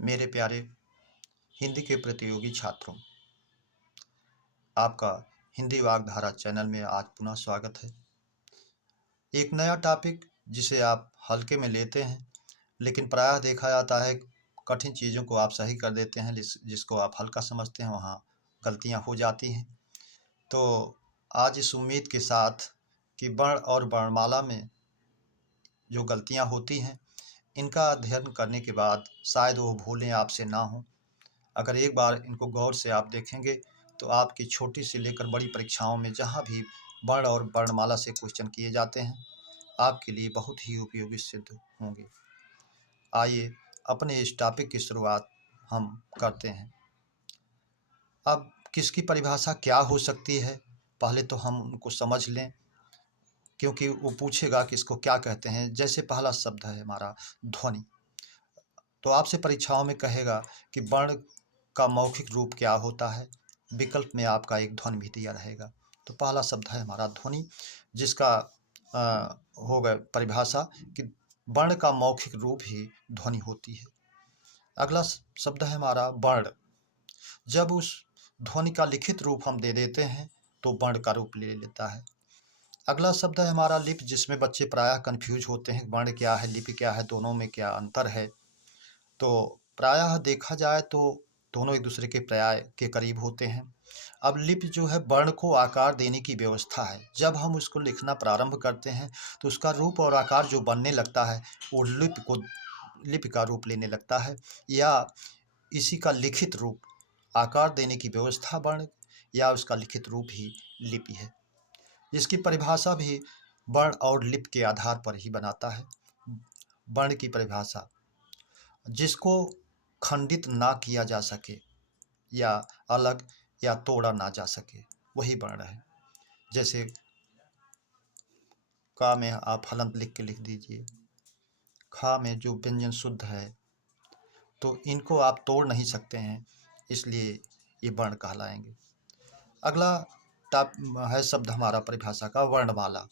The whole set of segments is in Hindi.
मेरे प्यारे हिंदी के प्रतियोगी छात्रों, आपका हिंदी वागधारा चैनल में आज पुनः स्वागत है। एक नया टॉपिक जिसे आप हल्के में लेते हैं, लेकिन प्रायः देखा जाता है कठिन चीज़ों को आप सही कर देते हैं, जिसको आप हल्का समझते हैं वहाँ गलतियाँ हो जाती हैं। तो आज इस उम्मीद के साथ कि वर्ण और वर्णमाला में जो गलतियाँ होती हैं, इनका अध्ययन करने के बाद शायद वो भूलें आपसे ना हों। अगर एक बार इनको गौर से आप देखेंगे तो आपकी छोटी से लेकर बड़ी परीक्षाओं में जहाँ भी वर्ण और वर्णमाला से क्वेश्चन किए जाते हैं, आपके लिए बहुत ही उपयोगी सिद्ध होंगे। आइए अपने इस टॉपिक की शुरुआत हम करते हैं। अब किसकी परिभाषा क्या हो सकती है, पहले तो हम उनको समझ लें, क्योंकि वो पूछेगा कि इसको क्या कहते हैं। जैसे पहला शब्द है हमारा ध्वनि, तो आपसे परीक्षाओं में कहेगा कि वर्ण का मौखिक रूप क्या होता है। विकल्प में आपका एक ध्वनि भी दिया रहेगा। तो पहला शब्द है हमारा ध्वनि, जिसका होगा परिभाषा कि वर्ण का मौखिक रूप ही ध्वनि होती है। अगला शब्द है हमारा वर्ण। जब उस ध्वनि का लिखित रूप हम दे देते हैं तो वर्ण का रूप ले लेता है। अगला शब्द है हमारा लिपि, जिसमें बच्चे प्रायः कन्फ्यूज होते हैं वर्ण क्या है, लिपि क्या है, दोनों में क्या अंतर है। तो प्रायः देखा जाए तो दोनों एक दूसरे के पर्याय के करीब होते हैं। अब लिपि जो है वर्ण को आकार देने की व्यवस्था है। जब हम उसको लिखना प्रारंभ करते हैं तो उसका रूप और आकार जो बनने लगता है वो लिपि का रूप लेने लगता है, या इसी का लिखित रूप, आकार देने की व्यवस्था वर्ण या उसका लिखित रूप ही लिपि है। इसकी परिभाषा भी वर्ण और लिपि के आधार पर ही बनाता है। वर्ण की परिभाषा, जिसको खंडित ना किया जा सके या अलग या तोड़ा ना जा सके, वही वर्ण है। जैसे का में आप हलंत लिख दीजिए। खा में जो व्यंजन शुद्ध है, तो इनको आप तोड़ नहीं सकते हैं, इसलिए ये वर्ण कहलाएंगे। अगला टाप है शब्द हमारा परिभाषा का वर्णमाला,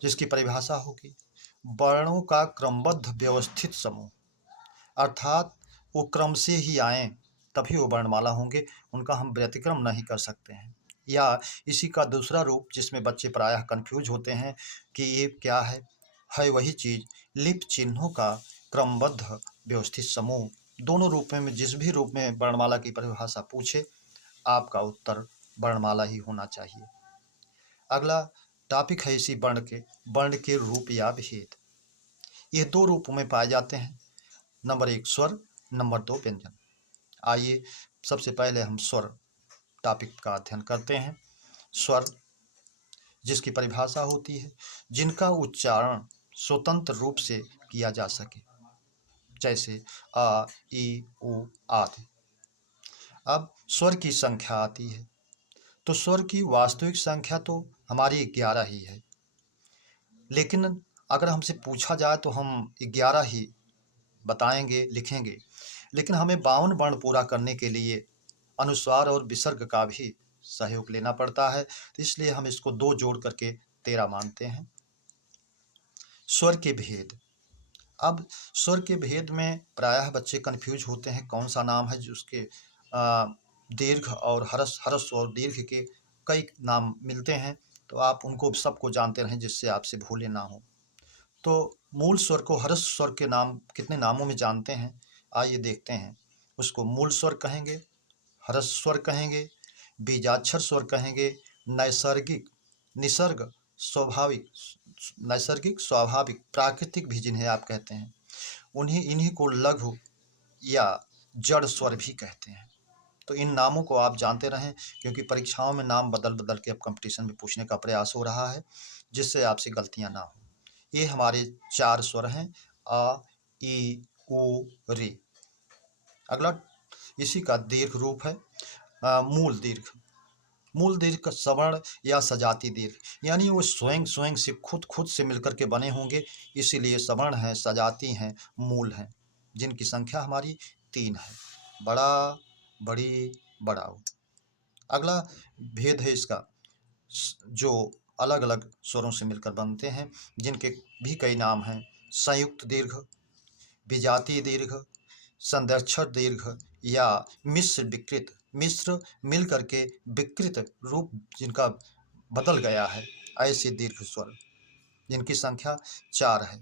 जिसकी परिभाषा होगी वर्णों का क्रमबद्ध व्यवस्थित समूह, अर्थात वो क्रम से ही आएँ तभी वो वर्णमाला होंगे, उनका हम व्यतिक्रम नहीं कर सकते हैं। या इसी का दूसरा रूप, जिसमें बच्चे प्रायः कन्फ्यूज होते हैं कि ये क्या है वही चीज़ लिपि चिन्हों का क्रमबद्ध व्यवस्थित समूह। दोनों रूपों में जिस भी रूप में वर्णमाला की परिभाषा पूछे, आपका उत्तर वर्णमाला ही होना चाहिए। अगला टॉपिक है इसी वर्ण के रूप या भेद। ये दो रूपों में पाए जाते हैं। नंबर 1 स्वर, नंबर 2 व्यंजन। आइए सबसे पहले हम स्वर टॉपिक का अध्ययन करते हैं। स्वर, जिसकी परिभाषा होती है जिनका उच्चारण स्वतंत्र रूप से किया जा सके, जैसे आ, ई, उ आदि। अब स्वर की संख्या आती है, तो स्वर की वास्तविक संख्या तो हमारी 11 ही है, लेकिन अगर हमसे पूछा जाए तो हम 11 ही बताएंगे, लिखेंगे। लेकिन हमें 52 वर्ण पूरा करने के लिए अनुस्वार और विसर्ग का भी सहयोग लेना पड़ता है, तो इसलिए हम इसको 2 जोड़ करके 13 मानते हैं। स्वर के भेद। अब स्वर के भेद में प्रायः बच्चे कन्फ्यूज होते हैं कौन सा नाम है जिसके दीर्घ और ह्रस्व और दीर्घ के कई नाम मिलते हैं, तो आप उनको सबको जानते रहें जिससे आपसे भूले ना हो। तो मूल स्वर को ह्रस्व स्वर के नाम कितने नामों में जानते हैं, आइए देखते हैं। उसको मूल स्वर कहेंगे, ह्रस्व स्वर कहेंगे, बीजाक्षर स्वर कहेंगे, नैसर्गिक, निसर्ग, स्वाभाविक, नैसर्गिक, स्वाभाविक, प्राकृतिक भी जिन्हें आप कहते हैं, इन्हीं को लघु या जड़ स्वर भी कहते हैं। तो इन नामों को आप जानते रहें, क्योंकि परीक्षाओं में नाम बदल बदल के अब कंपटीशन में पूछने का प्रयास हो रहा है, जिससे आपसे गलतियां ना हो। ये हमारे 4 स्वर हैं, आ, ई, उ, री। अगला इसी का दीर्घ रूप है मूल दीर्घ। मूल दीर्घ का सवर्ण या सजाती दीर्घ, यानी वो स्वयं स्वयं से खुद से मिलकर के बने होंगे, इसीलिए सवर्ण हैं, सजाती हैं, मूल हैं, जिनकी संख्या हमारी 3 है। बड़ा, बड़ी, बड़ाऊ। अगला भेद है इसका, जो अलग अलग स्वरों से मिलकर बनते हैं, जिनके भी कई नाम हैं। संयुक्त दीर्घ, विजातीय दीर्घ, संध्यक्षर दीर्घ या मिश्र विकृत, मिश्र मिल करके विकृत रूप जिनका बदल गया है, ऐसे दीर्घ स्वर जिनकी संख्या 4 है।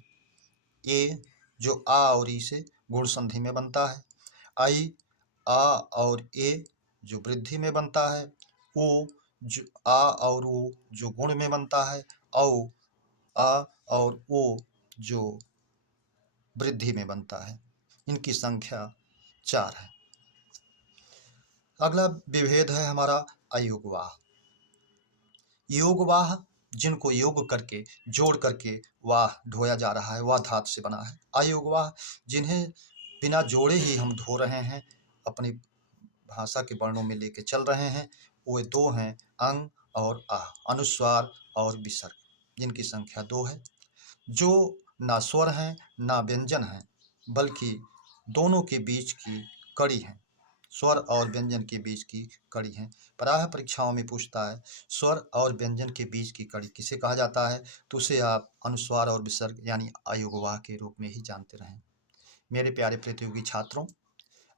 ए जो आ और ई से गुण संधि में बनता है, आई आ और ए जो वृद्धि में बनता है, ओ जो आ और ओ जो गुण में बनता है, औ आ और ओ जो वृद्धि में बनता है। इनकी संख्या 4 है। अगला विभेद है हमारा अयोगवाह। योगवाह जिनको योग करके जोड़ करके वाह ढोया जा रहा है, वाह धातु से बना है। अयोगवाह जिन्हें बिना जोड़े ही हम ढो रहे हैं, अपनी भाषा के वर्णों में लेके चल रहे हैं, वो 2 हैं, अंग और आ, अनुस्वार और विसर्ग, जिनकी संख्या 2 है। जो ना स्वर हैं ना व्यंजन हैं, बल्कि दोनों के बीच की कड़ी हैं, स्वर और व्यंजन के बीच की कड़ी हैं। प्रायः परीक्षाओं में पूछता है स्वर और व्यंजन के बीच की कड़ी किसे कहा जाता है, तो उसे आप अनुस्वार और विसर्ग यानी अयोगवाह के रूप में ही जानते रहें। मेरे प्यारे प्रतियोगी छात्रों,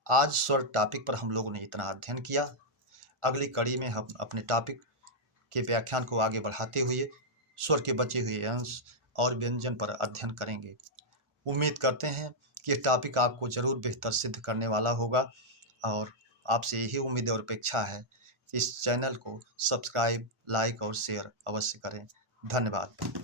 आज स्वर टॉपिक पर हम लोगों ने इतना अध्ययन किया। अगली कड़ी में हम अपने टॉपिक के व्याख्यान को आगे बढ़ाते हुए स्वर के बचे हुए अंश और व्यंजन पर अध्ययन करेंगे। उम्मीद करते हैं कि ये टॉपिक आपको ज़रूर बेहतर सिद्ध करने वाला होगा और आपसे यही उम्मीद और अपेक्षा है कि इस चैनल को सब्सक्राइब, लाइक और शेयर अवश्य करें। धन्यवाद।